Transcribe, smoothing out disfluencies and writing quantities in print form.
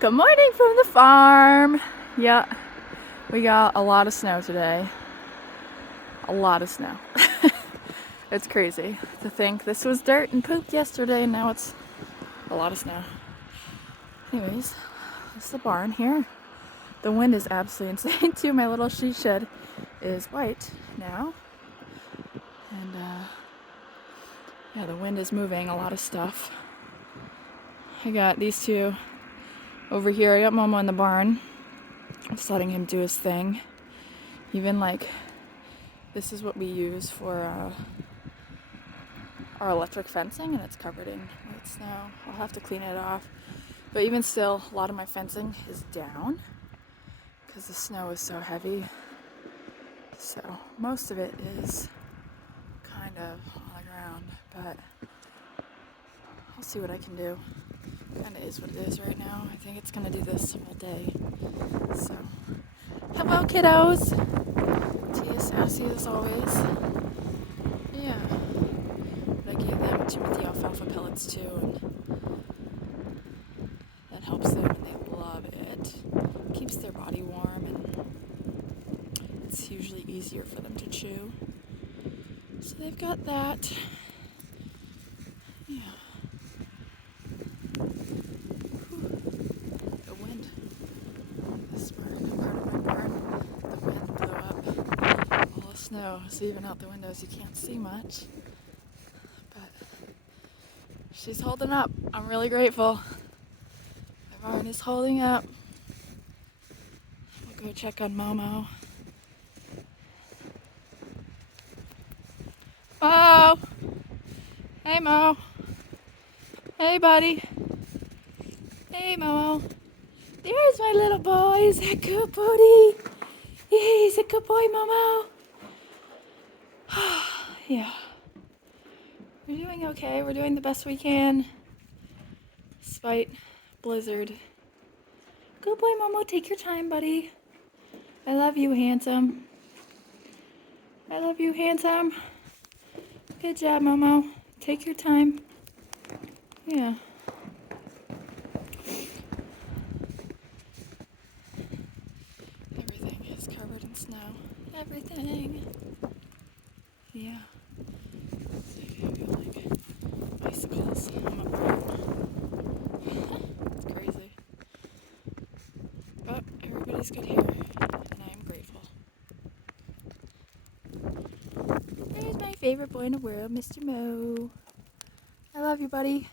Good morning from the farm. Yeah, we got a lot of snow today. A lot of snow. It's crazy to think this was dirt and poop yesterday and now it's a lot of snow. Anyways, this is the barn here. The wind is absolutely insane too. My little she shed is white now. And yeah, the wind is moving a lot of stuff. I got these two over here. I got Momo in the barn. Just letting him do his thing. Even like, this is what we use for our electric fencing, and it's covered in white snow. I'll have to clean it off. But even still, a lot of my fencing is down because the snow is so heavy. So most of it is kind of on the ground, but I'll see what I can do. Kind of is what it is right now. I think it's gonna do this all day. So, hello kiddos. Tia sassy as always. Yeah. But I gave them Timothy alfalfa pellets too, and that helps them, and they love it. Keeps their body warm, and it's usually easier for them to chew. So they've got that. Yeah. The wind. This part of my barn, the wind blew up all the snow. So even out the windows you can't see much. But she's holding up. I'm really grateful. My barn is holding up. We'll go check on Momo. Mo! Hey Mo! Hey buddy! Hey Momo! There's my little boy. Is that good, buddy? Yeah, he's a good boy, Momo. Yeah. We're doing okay. We're doing the best we can. Despite blizzard. Good boy, Momo. Take your time, buddy. I love you, handsome. I love you, handsome. Good job, Momo. Take your time. Yeah. Everything is covered in snow. Everything. Yeah. So you got like bicycles on my barn. It's crazy. But everybody's good here, and I am grateful. There's my favorite boy in the world, Mr. Mo. I love you, buddy.